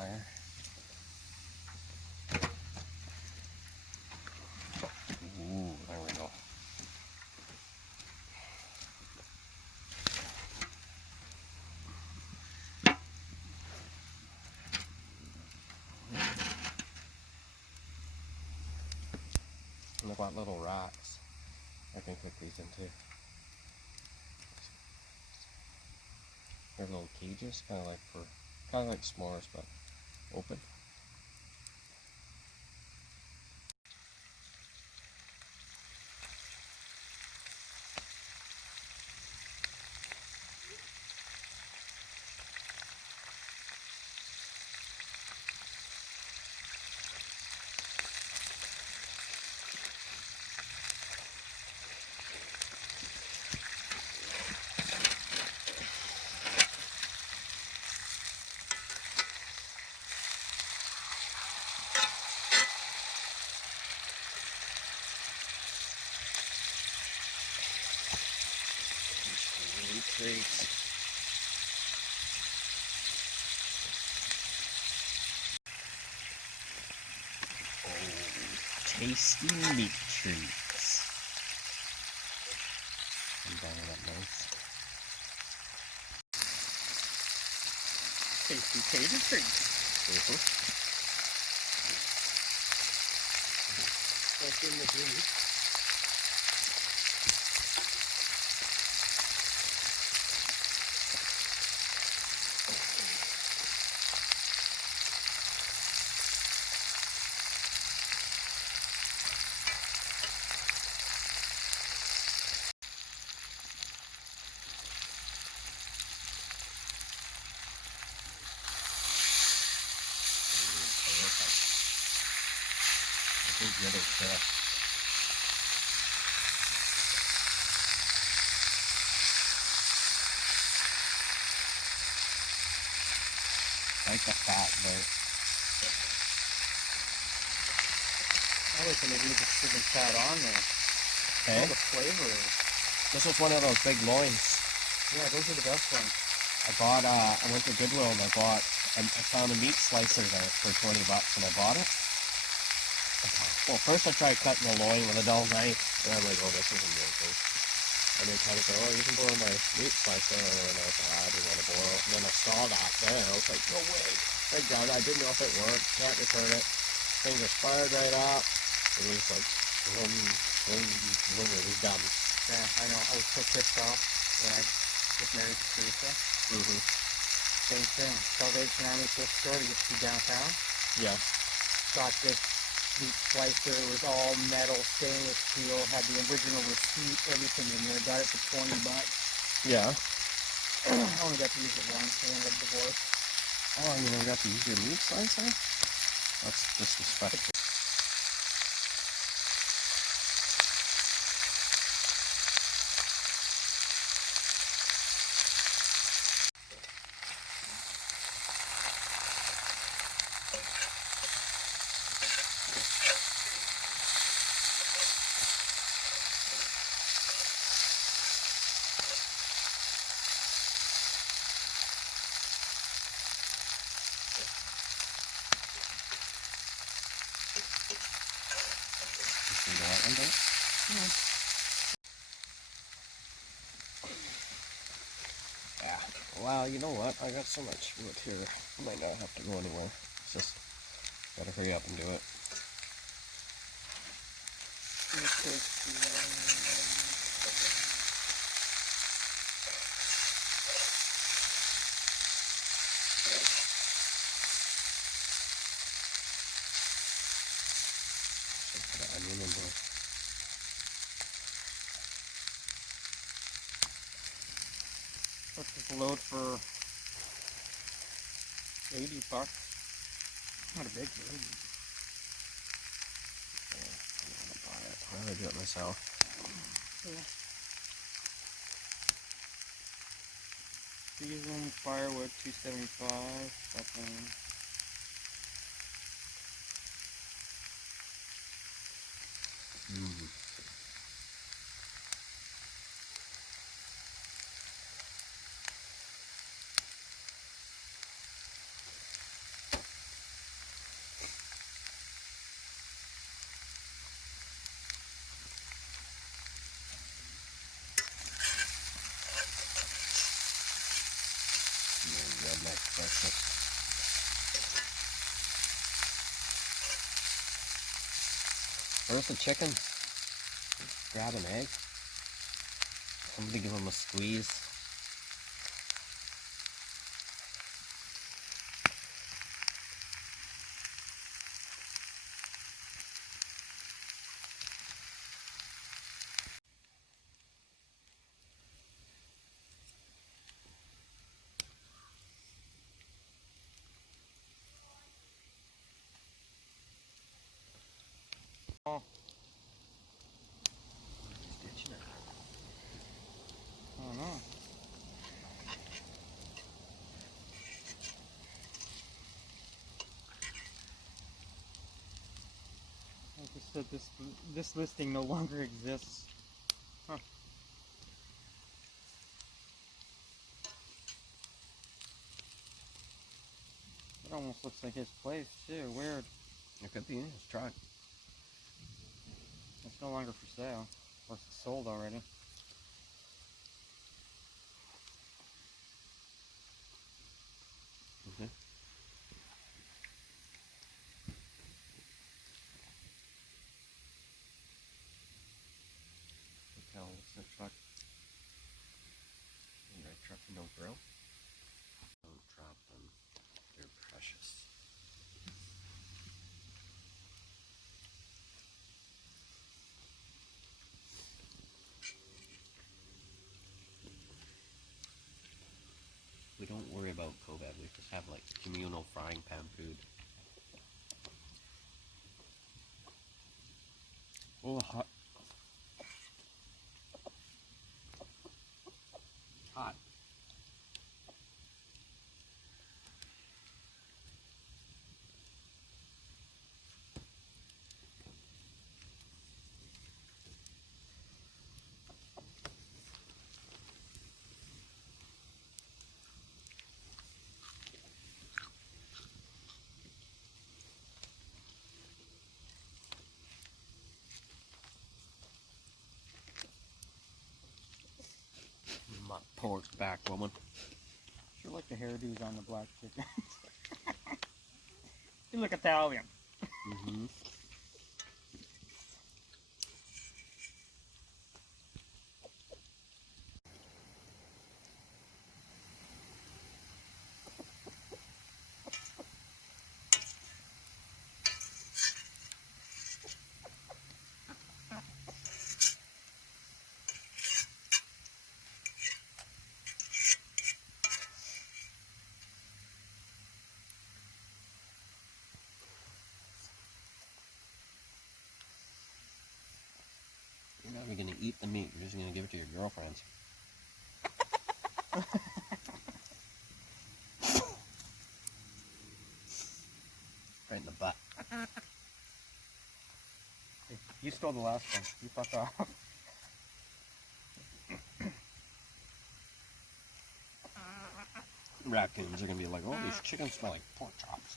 fire. Ooh, there we go. And I've got little racks I can cook these into. They're little cages, kind of like s'mores, but open. Treats. Oh, tasty meat treats. I'm done that nice. Tasty tater treats. That's in the grease. I think the other stuff. Like the fat bit. I like when they leave the chicken fat on there. Okay. All the flavor is. This was one of those big loins. Yeah, those are the best ones. I went to Goodwill and I found a meat slicer there for 20 bucks and I bought it. Well, first I tried cutting the loin with a dull knife, and I'm like, oh, this isn't working. And they kind of go, oh, you can borrow my meat slicer, and I was like, I didn't want to borrow it. And then I saw that there, I was like, no way. Thank God, I didn't know if it worked, can't return it. Thing just fired right up. It was like, vroom, vroom, vroom, it was done. Yeah, I know. I was so pissed off when I was married to Teresa. Same thing. Salvation Army thrift store to get to downtown. Yeah. Got this meat slicer. It was all metal, stainless steel. Had the original receipt, everything in there. Got it for 20 bucks. Yeah. I only got to use it once. I ended up divorced. Oh, you never got to use your meat slicer? That's disrespectful. Yeah. Well, you know what? I got so much wood here. I might not have to go anywhere. It's just gotta hurry up and do it. Put an onion in there. What's this load for 80 bucks? Not a big load. I'm gonna buy it. I'd rather do it myself. Yeah. Season, firewood, $2.75. Fucking. precious. Where's the chicken? Grab an egg. Somebody give him a squeeze. Oh, Stitching it. I don't know. I just said this listing no longer exists. Huh. It almost looks like his place too. Weird. It could be. Let's try it. It's no longer for sale. Or it's sold already. Mm-hmm. Now, what's the truck? Right truck and no grill? Don't drop them. They're precious. We don't worry about COVID. We just have like communal frying pan food. Oh, hot. Hot. My pork's back, woman. Sure like the hairdos on the black chicken. You look Italian. Mm-hmm. You're not even gonna eat the meat. You're just gonna give it to your girlfriends. Right in the butt. Hey, you stole the last one. You fucked off. Raccoons are gonna be like, oh, these chickens smell like pork chops.